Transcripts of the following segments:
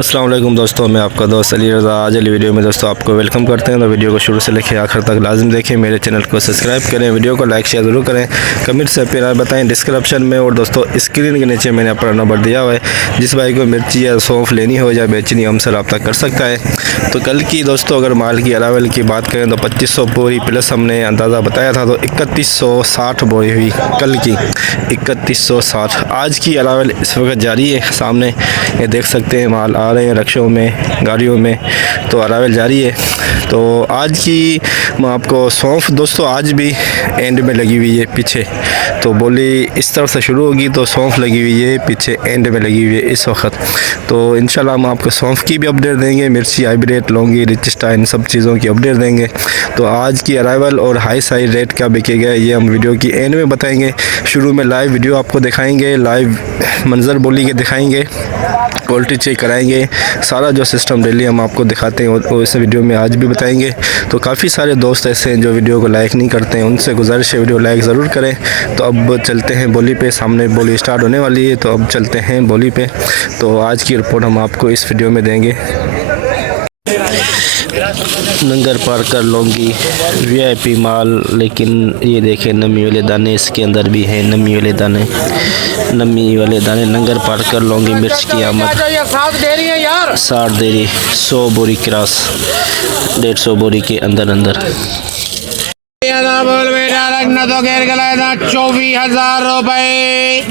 अस्सलाम वालेकुम दोस्तों, मैं आपका दोस्त अली रज़ा। आज वाली वीडियो में दोस्तों आपको वेलकम करते हैं। तो वीडियो को शुरू से लेकर आखिर तक लाजिम देखें, मेरे चैनल को सब्सक्राइब करें, वीडियो को लाइक शेयर ज़रूर करें, कमेंट से अपनी राय बताएं डिस्क्रिप्शन में। और दोस्तों स्क्रीन के नीचे मैंने अपना नंबर दिया हुआ है, जिस भाई को मिर्ची या सौंफ लेनी हो या बेचनी हमसे रब्ता कर सकता है। तो कल की दोस्तों अगर माल की अरावल की बात करें तो 2500 बोरी प्लस हमने अंदाज़ा बताया था, तो 3160 बोरी हुई कल की, 3160। आज की अरावल इस वक्त जारी है, सामने ये देख सकते हैं माल आ रहे हैं रक्षों में, गाड़ियों में, तो अरावल जारी है। तो आज की मैं आपको सौंफ दोस्तों आज भी एंड में लगी हुई है पीछे, तो बोली इस तरफ से शुरू होगी तो सौंफ लगी हुई है पीछे एंड में लगी हुई है इस वक्त। तो इंशाल्लाह हम आपको सौंफ की भी अपडेट देंगे, मिर्ची हाइब्रिड लौंगी रिचस्टा इन सब चीज़ों की अपडेट देंगे। तो आज की अराइवल और हाई साइड रेट क्या बिकेगा ये हम वीडियो की एंड में बताएंगे। शुरू में लाइव वीडियो आपको दिखाएंगे, लाइव मंजर बोली के दिखाएंगे, क्वालिटी चेक कराएंगे, सारा जो सिस्टम डेली हम आपको दिखाते हैं वो इस वीडियो में आज भी बताएंगे। तो काफ़ी सारे दोस्त ऐसे हैं जो वीडियो को लाइक नहीं करते हैं, उनसे गुजारिश है वीडियो लाइक ज़रूर करें। तो अब चलते हैं बोली पे, सामने बोली स्टार्ट होने वाली है, तो अब चलते हैं बोली पे। तो आज की रिपोर्ट हम आपको इस वीडियो में देंगे। नंगर पार्कर लौंगी वीआईपी माल, लेकिन ये देखें नमी वाले दाने इसके अंदर भी हैं, नमी वाले दाने नंगर पार्कर लौंगी मिर्च की आमद 60 देरी 100 बोरी क्रॉस 150 बोरी के अंदर 24,000 रुपये,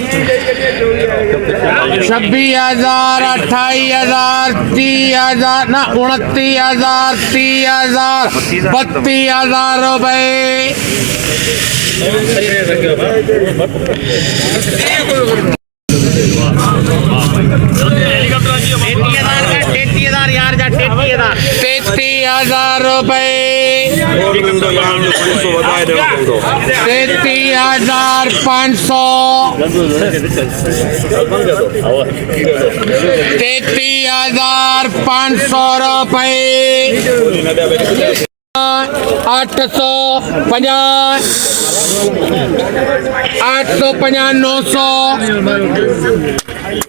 26,000, 28,000, 30,000 ना 29,000, 30,000, 32,000 रुपये। यार 33,000 रुपये, 33,500, 33,500 रुपये, 850, 850,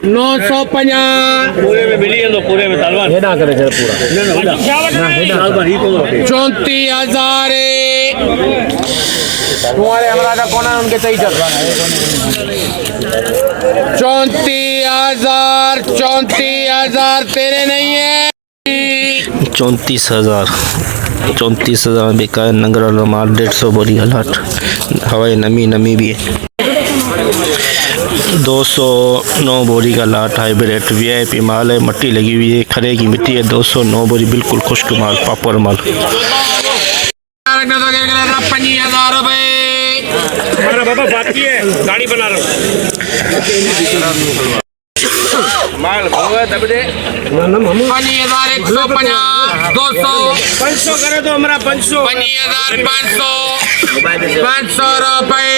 950 पूरे में मिली है, तो पूरे में सालवान है ना करे पूरा 34,000 तुम्हारे हमारा का कौन है उनके सही चल रहा है। 34,000 तेरे नहीं है। 34,000 में बिका है नंगर वाला माल 150 बोरी अलर्ट, हवाई नमी भी है। 209 बोरी का लाट हाइब्रिड वीआईपी माल है, मट्टी लगी हुई है, खरे की मिट्टी है। 209 बोरी बिल्कुल खुश्क माल, पापड़ माल। 25,000 रुपये, बाबा बात की है, गाड़ी बना रहा हूँ माल होगा तब दे 25,150, 200 500 करे तो हमारा 500, 25,500, 500 रुपये,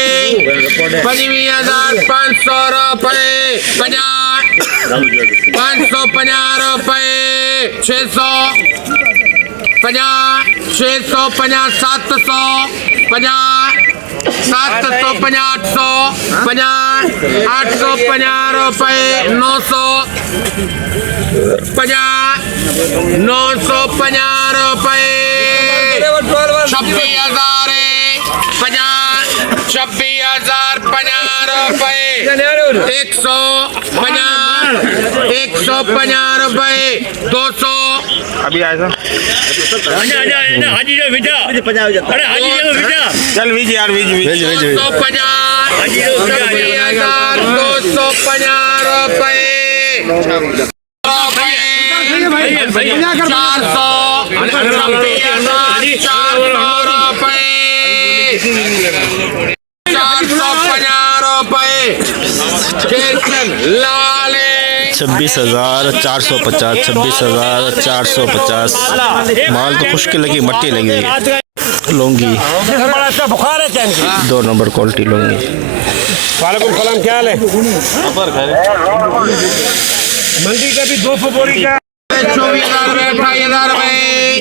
25,500 रुपये, 550 रुपये, 650, 650, 750, 750, 850, 850 रुपये, 950, 950 रुपये, 26,000, 26,050 रुपये, 150 रुपये, 200 अभी आएगा हाजी अरे हाजी चल वीज यार वीज 250, 250 रुपये, 400, 26,450, 26,450 माल तो खुश्क लगी, मट्टी लगी हुई है। Laungi 2 number quality Laungi. वालेकुम सलाम, क्या हाल है? मंडी का भी 200 बोरी का 24,000 रुपये, 28,000 रुपये,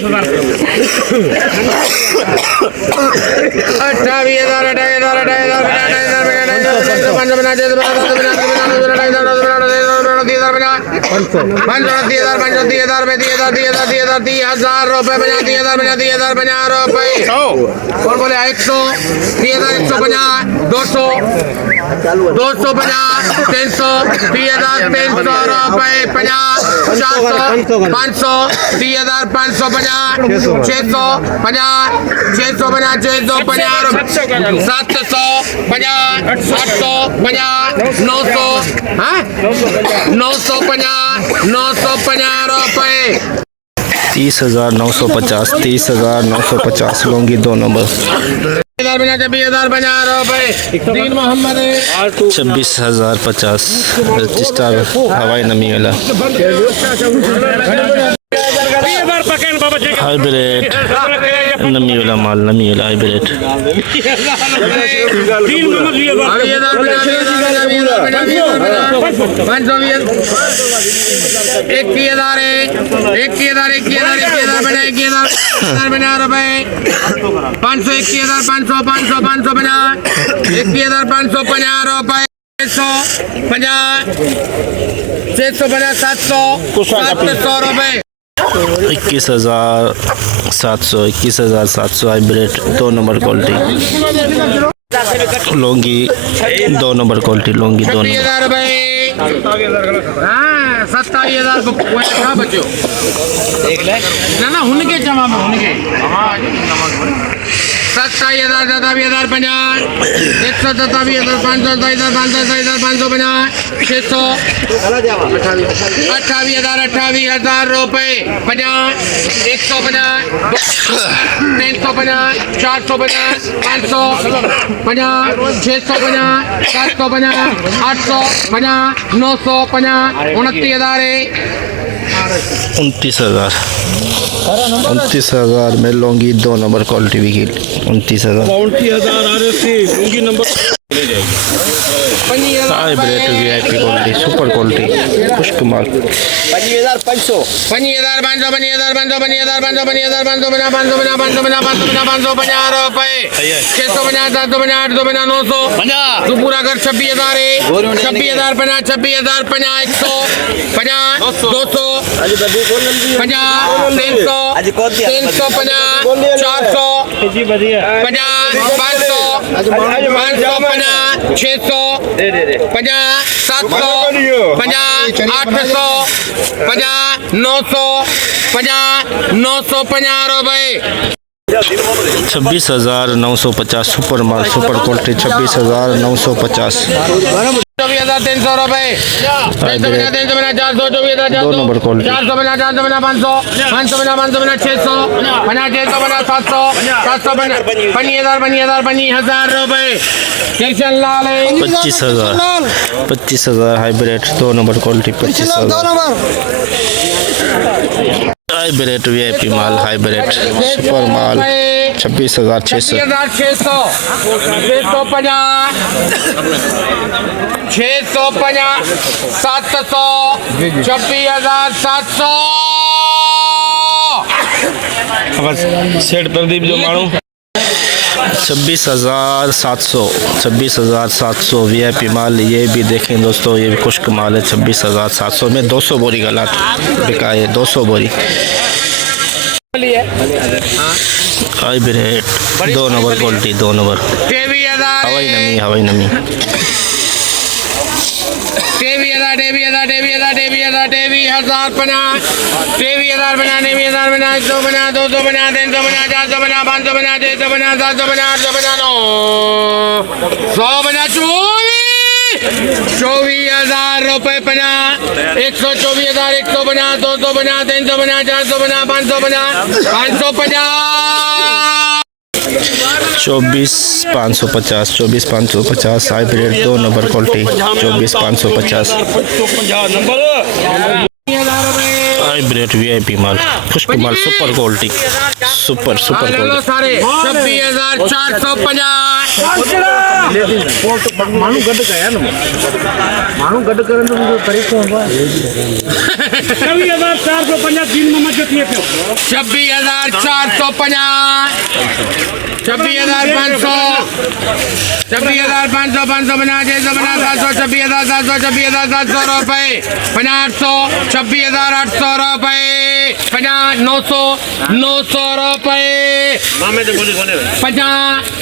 28,000, 28,000, 28,000, और बोले 100 150 200 250 300 300 रुपए 50 400 500 3,550 600 50 650 750 850 900 950 रुपए 30,950 30,950 लूँगी 2 नंबर 26,050 रुपए 3 मोहम्मद 26,050 रजिस्टर हवाई नमी वाला हाइब्रिड नमी वाला माल नमी वाला हाइब्रिड रुपए 21,700 हाइब्रिड 2 नंबर क्वालिटी लूँगी 2 नंबर क्वालिटी लूँगी 2 नंबर 27,000 को क्या बच्चों ना उनके जमा में उनके 27,000 50 127,500 600 28,000 रुपए 50 150 350 450 500 50 650 750 850 950 29,000 में लूँगी 2 नंबर क्वालिटी भी 29,000 hybrid VIP quality super quality खुश्क माल 5,000 पूरा कर 26,000 26,000 200 50 350 400 550 600 50 700 50 800 50 900 950 रुपए 26,950 सुपर माल सुपर क्वालिटी 26,950 24,300 रुपए 2 नंबर क्वालिटी 450 500 600 50 रुपए 25,000 hybrid 2 number quality 25,000 hybrid VIP माल हाइब्रिड सुपर माल 26,600 650 700 26,700 सेठ प्रदीप जो मानू 26,700 वीआईपी माल ये भी देखें दोस्तों ये भी खुश्क माल है 26,700 में 200 बोरी गला बिका है 200 बोरी हाइब्रिड 2 नंबर क्वालिटी 2 नंबर हवाई नमी 24,000 रुपए 124,000 150 250 350 450 550 24,550 hybrid 2 number quality 24,550 hybrid VIP माल खुश्क माल सुपर क्वालिटी सुपर क्वालिटी 26,450 माण्हू गॾु कया न माण्हू गॾु करण जो मुंहिंजो तरीक़ो हूंदो आहे 26,450 दिन में जो थिए पियो 26,450 26,500 26,500 550 650 700 26,700 रुपए 50 26,800 रुपए 50 900 रुपए 50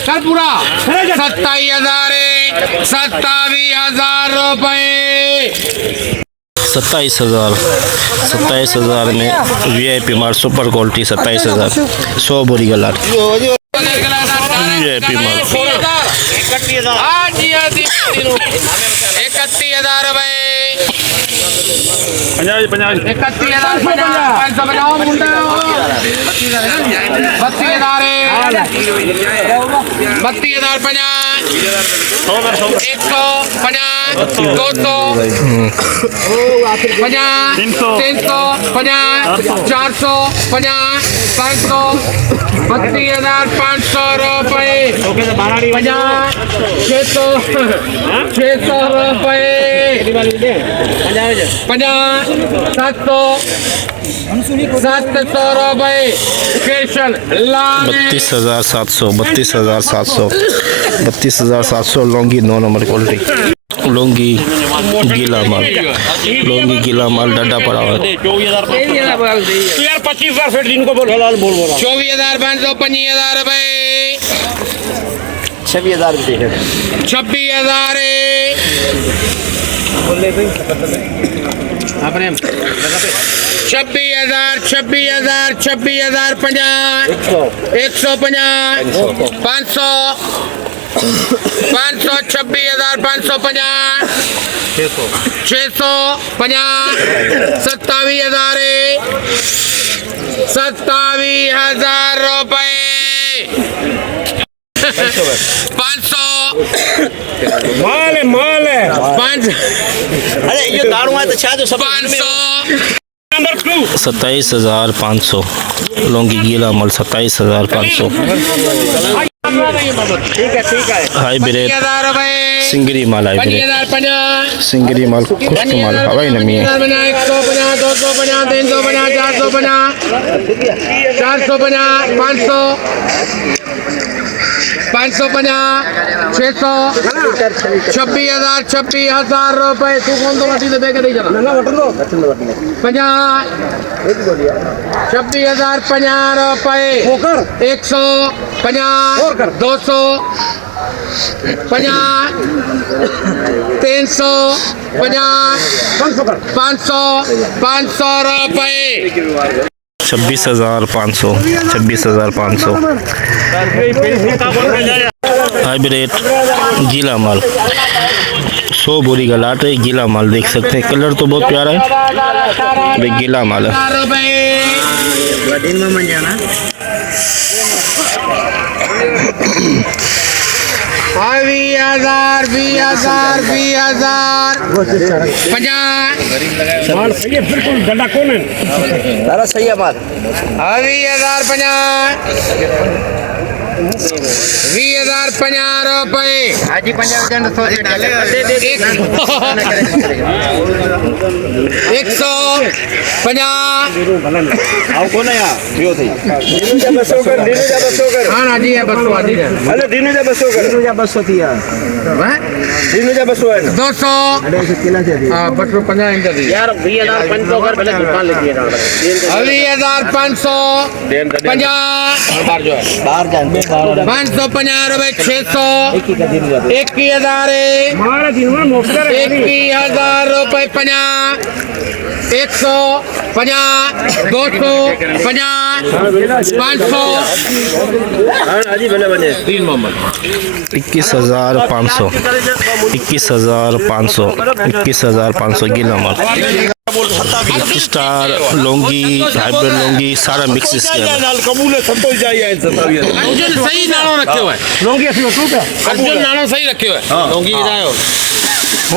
कर पूरा 27,000 रुपए 27,000 में VIP माल सुपर क्वालिटी 27,000 100 बोरी गलाट VIP माल 31,000 रुपए 31,000 500 रुपए 600 रुपए 700 रुपए special 32,700 Laungi 9 number quality Laungi गीला माल डड्डा पड़ा हुआ है। 25,000 फीट दिन को बोल 24,500 25,000 रुपए 26,000 26,000 26,000 50 150 500 26,550 650 27,000 रुपए 500 माल है 500 अरे ये दारू है तो शायद सब 500 नंबर 2 27,500 लौंगी गीला माल 27,500 ठीक है हाइब्रिड 50,000 रुपए सिंगरी माल हाइब्रिड 50,050 सिंगरी माल खुश्क माल हवाई नमी है 150 250 350 450 550 600 26,000 रुपए तू कौन तो वाटी दे के नहीं चला 50 26,050 रुपए 150 200 50 300 50 500 रुपए 26,500 हाइब्रिड गीला माल 100 बोरी का लाट है गीला माल देख सकते हैं कलर तो बहुत प्यारा है भाई गीला माल है दिन में मन जाना 20,000 50 माल सही है बिल्कुल डंडा कौन है सारा सही है माल 20,000 20,050 रुपए हाजी 50 150 आओ कौन है यार पियो थी हाँ हाजी है बस हाजी है अरे दिनु जा 200 थी यार दिनु जा 200 है 200 हाँ 50 इंच दी यार 20,500 कर पहले दुकान लेके 20,500 50 बाहर जो है बाहर जान 550 रुपए 600 21,000 हमारा दिन में मोटर 21,000 रुपए 50 150 200 50 500 हाजी बने 21,500 गीला माल स्टार लौंगी हाइब्रिड लौंगी सारा मिक्स इसके कबूल है संतोष जाइए अर्जुन सही नालो रखियो है लौंगी असली तो अर्जुन नालो सही रखियो है लौंगी विदायो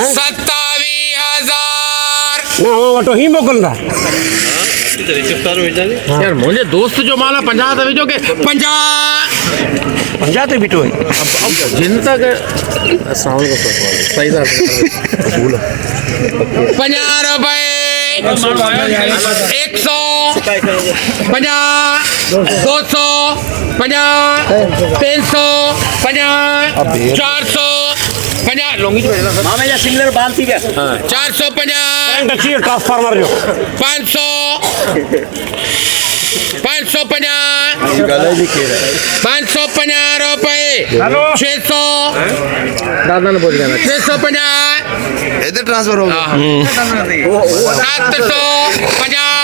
27,000 ना वो तो ही मोकलदा यार मुझे दोस्त जो माला 50 था जो के 50 50 बिटो है जिन तक 50 रुपए 100 50 200 50 300 50 400 50 लॉन्गी मामे या सिंगलर बाल थी क्या 450 चाहिए ट्रांसफार्मर जो 500 550 550 रुपए 600 दादा ने बोल दिया 650 इधर ट्रांसफर हो गया 750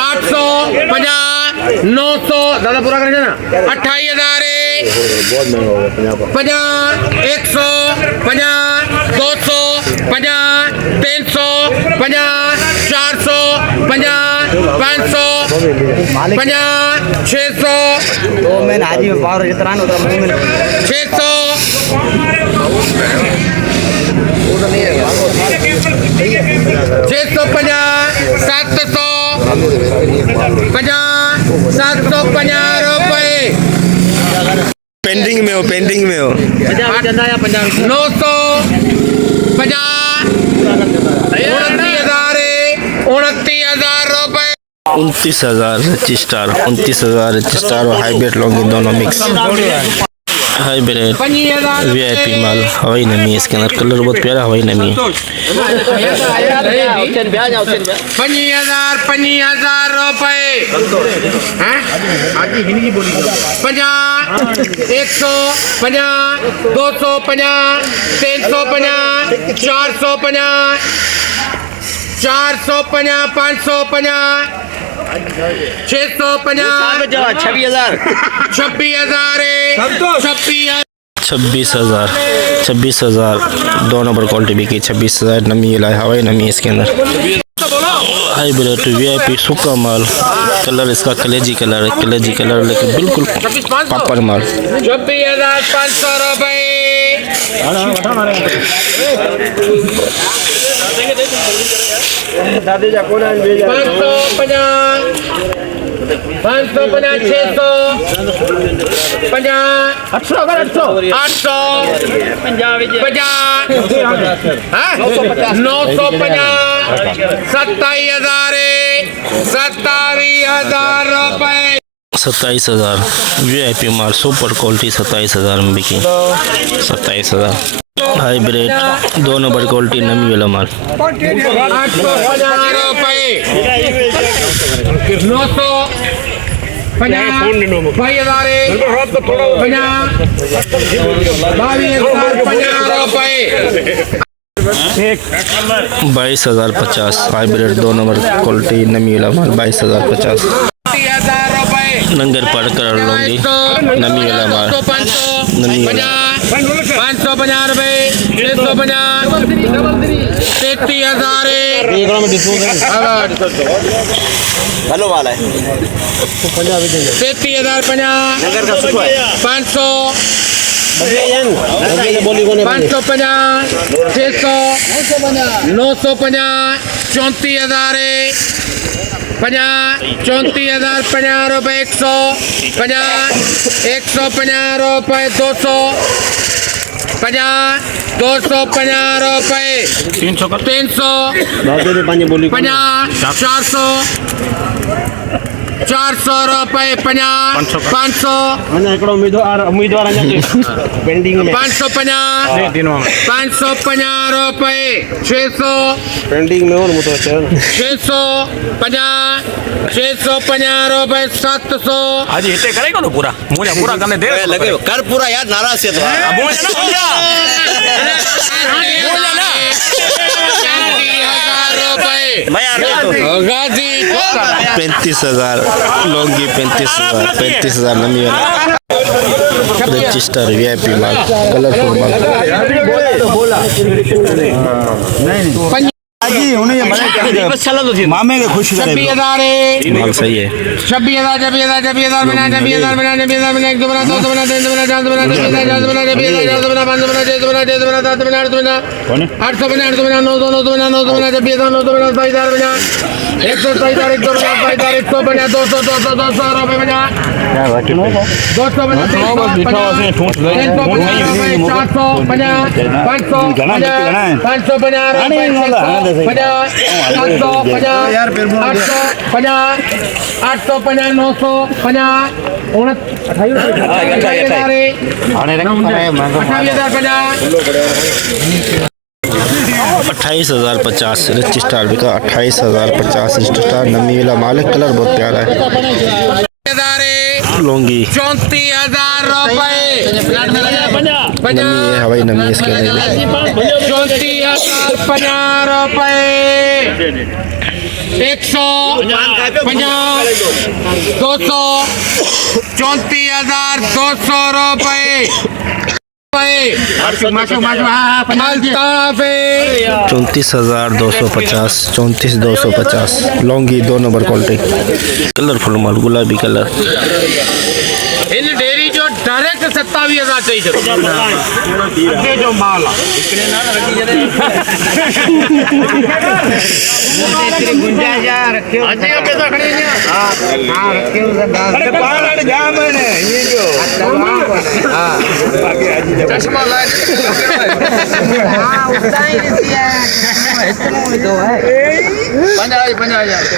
850 900 दादा पूरा कर देना 28,000 50 100 50 200 50 300 50 400 50 500 50 600 तो मैं हाजी में पावर जितना ना उतना मुंह में 600 750 रुपए पेंडिंग में हो 900 50 29,000 रुपए 29,000 रजिस्टार और हाइब्रिड लॉन्गी दोनों मिक्स हाइब्रिड 25,000 VIP माल हवाई नमी इसके अंदर कलर बहुत प्यारा हवाई नमी है 25,000 रुपए हैं 50 100 50 250 350 450 450 550 650 26,000 26,000 दो नंबर क्वालिटी बिकी 26,000 नमी लाए हवाई नमी इसके अंदर हाइब्रिड VIP सूखा माल कलर इसका कलेजी कलर है लेकिन बिल्कुल पापड़ माल 26,500 रुपए दादी जा कौन आज भेजा 550 600 50 800 950 27,000 रुपए 27,000 VIP माल सुपर क्वालिटी 27,000 में बिकी 27,000 हाइब्रिड दो नंबर क्वालिटी नमी वाला माल 850 रुपए 900 50 22,050 हाइब्रिड दो नंबर क्वालिटी नमी वाला माल 22,050 नंगर पर कर लूँगी नमी वाला माल नमी वाला 550 रुपए 650 33,000 हेलो वाला है 33,050 नगर का सुखो है 500 550 600 950 34,000 50 34,050 रुपए 100 150 रुपए 200 50 250 रुपए 300 50 400 रुपए 50 500 उम्मीदवार पेंडिंग में 550 रुपए 600 पेंडिंग में और 650 रुपए 700 आज इतने करेगा तो पूरा मुझे पूरा करने दे लगे कर पूरा यार नाराज से तो मुझे ना समझा 30,000 गाजी 35,000 लॉन्गी 35,000 नमी वाला रजिस्टर VIP माल कलरफुल माल मामे के खुश 26,000 माल सही है 26,000 बना 26,000 बना 1 2 बना 2 बना 3 बना 4 बना 5 बना 6 बना 7 बना 8 बना 9 बना 8 बना 9 बना 9 बना 26,000 बना 127,000 1 2 बना 200 रुपए बना अट्ठाईस हजार 50 रिच स्टार बिका 28,050 रिच स्टार नमी वाला मालिक कलर बहुत प्यारा है लौंगी 34,000 रुपए नमी है हवाई नमी है इसके अंदर 34,050 रुपए 150 200 34,200 रुपए 34,250 34,250 लौंगी 2 नंबर क्वालिटी कलरफुल माल गुलाबी कलर इन डेयरी जो डायरेक्ट 27,000 चाहिए अगे जो माल चश्मा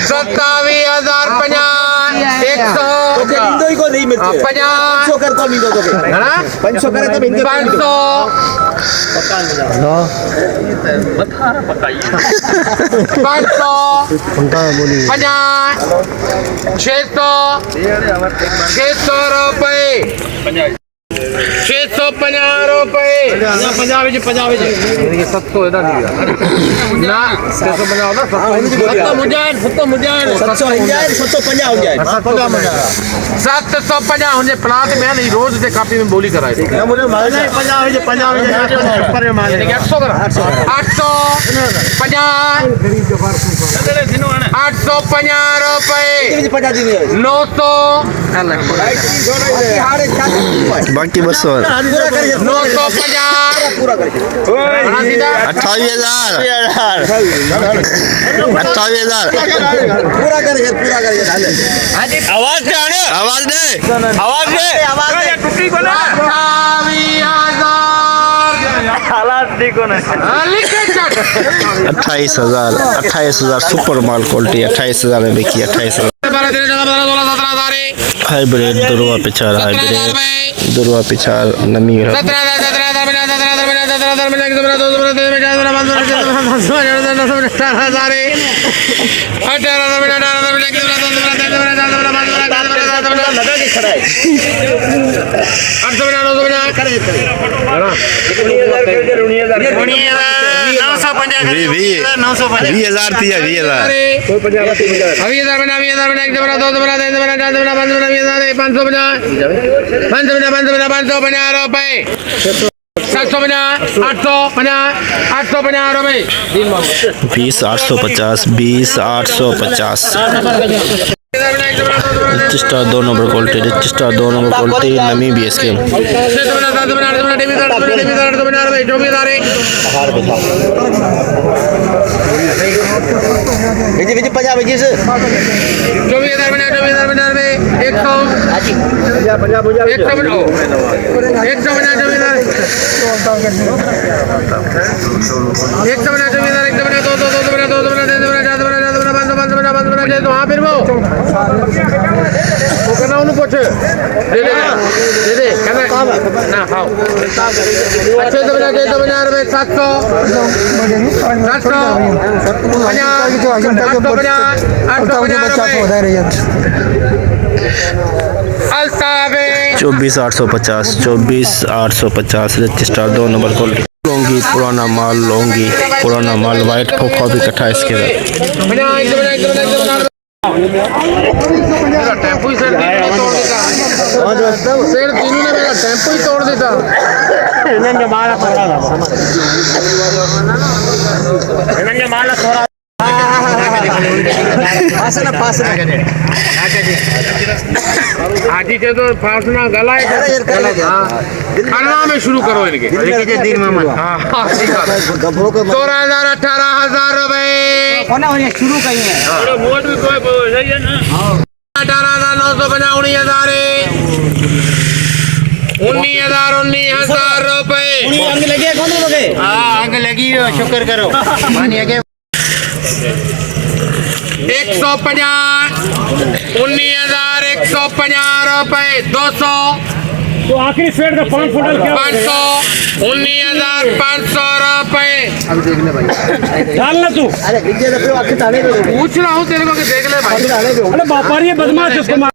27,050 नहीं मिलते 500 कर तो मिलो तो 500 करे तो मिलते 600 रुपए 650 रुपए 700 ना 750 प्लाट में नहीं रोज से कापी में बोली कराए 850 रुपए 900 बाकी बस 950 पूरा कर 28,000 28,000 पूरा कर आवाज दे आवाज दे आवाज दे टूटी को ना 28,000 सुपर माल क्वालिटी 28,000 में बिकी 28,000 हाइब्रिड दुर्वा पिछाड़ हाइब्रिड दुर्वा पिछाड़ नमी बीस 850 rich star 2 number quality rich star 2 number quality नमी भी इसके विजय पंजाब विजय से 24,850 rich star 2 number quality Laungi पुराना माल वाइट खोखा भी इकट्ठा इसके साथ टेम्पो ही सर तीनों ने मेरा टेम्पो ही तोड़ देता आजी से तो फासना गला है खाना में शुरू करो इनके दिन में 18,000 रुपए शुरू कहीं है 18,950 19,000 रुपए। अंग लगे कौन लगे? हाँ अंग लगी हो, शुक्र करो। मानिए के 150 19,150 रुपए। 200 तो आखिरी फेड का 5 फुटल क्या 500 19,500 रुपए। डालना तू। पूछ रहा हूँ तेरे को कि देख ले भाई। अरे व्यापारी है बदमाश उसको मार।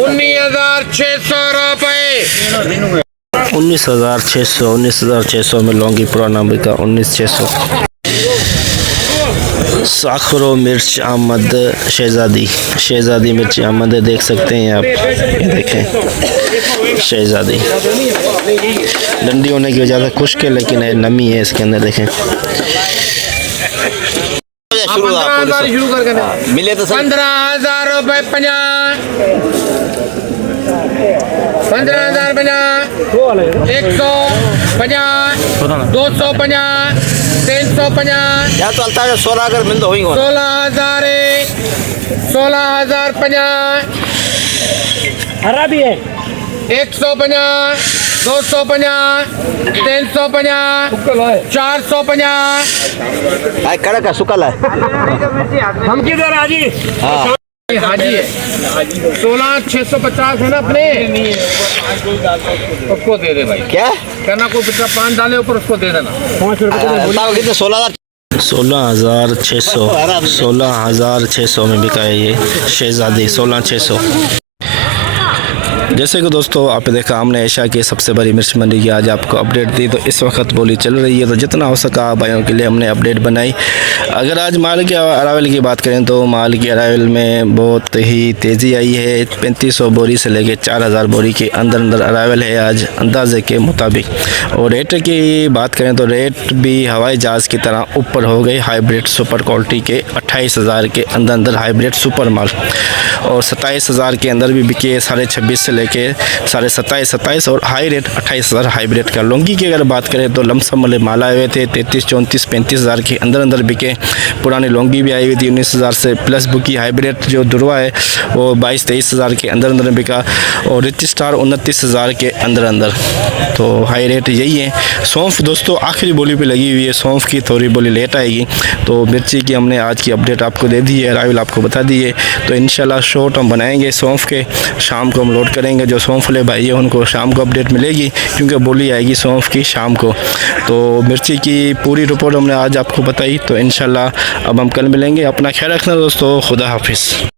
19,600 रुपए। 19,600 में लौंगी पुराना बिका 19,600। साखरो मिर्च आमद शहजादी मिर्च आमद है, देख सकते हैं आप, ये देखें शहजादी। डंडी होने की वजह से खुश्क है लेकिन नमी है इसके अंदर, देखें। 15,000 शुरू करके मिले तो सही 15,000 रुपए। 50 15,000 50 150 250 350 या तो अलता 16 अगर मिल तो होई 16,000 16,050 हरा भी है 150 250 350 450 भाई कड़क है सुकल है हम किधर हाजी? हाजी है 16,650 है ना अपने। उसको दे दे भाई। क्या कहना कोई पिछला 5 डाले ऊपर उसको दे देना। अलता को कितने 16,000 16,600 में बिका है ये शहजादी 16,600। जैसे कि दोस्तों आपने देखा हमने एशिया की सबसे बड़ी मिर्च मंडी की आज आपको अपडेट दी, तो इस वक्त बोली चल रही है, तो जितना हो सका भाइयों के लिए हमने अपडेट बनाई। अगर आज माल के अरावल की बात करें तो माल की अरावल में बहुत ही तेज़ी आई है। 3500 बोरी से लेके 4,000 बोरी के अंदर अरावल है आज अंदाजे के मुताबिक। और रेट की बात करें तो रेट भी हवाई जहाज़ की तरह ऊपर हो गई। हाइब्रिड सुपर क्वालिटी के 28,000 के अंदर हाइब्रिड सुपर माल, और 27,000 के अंदर भी बिके 26,500 से लेके 27,500 और हाई रेट 28,000 हाइब्रिड का। लौंगी की अगर बात करें तो लमसम वाले माल आए हुए थे 33, 34, 35,000 के अंदर बिके। पुरानी लौंगी भी आई हुई थी 19,000 से प्लस बुकी। हाइब्रिड जो दुरवा है वो 22-23,000 के अंदर बिका, और रिच स्टार 29,000 के अंदर। तो हाई रेट यही है। सौंफ दोस्तों आखिरी बोली पे लगी हुई है, सौंफ की थोड़ी बोली लेट आएगी। तो मिर्ची की हमने आज की अपडेट आपको दे दी है, अरावल आपको बता दी है। तो इंशाल्लाह शॉर्ट हम बनाएंगे सौंफ के, शाम को हम लोड करेंगे। जो सौंफ वाले भाई है उनको शाम को अपडेट मिलेगी, क्योंकि बोली आएगी सौंफ की शाम को। तो मिर्ची की पूरी रिपोर्ट हमने आज आपको बताई। तो इंशाल्लाह अब हम कल मिलेंगे। अपना ख्याल रखना दोस्तों, खुदा हाफिज़।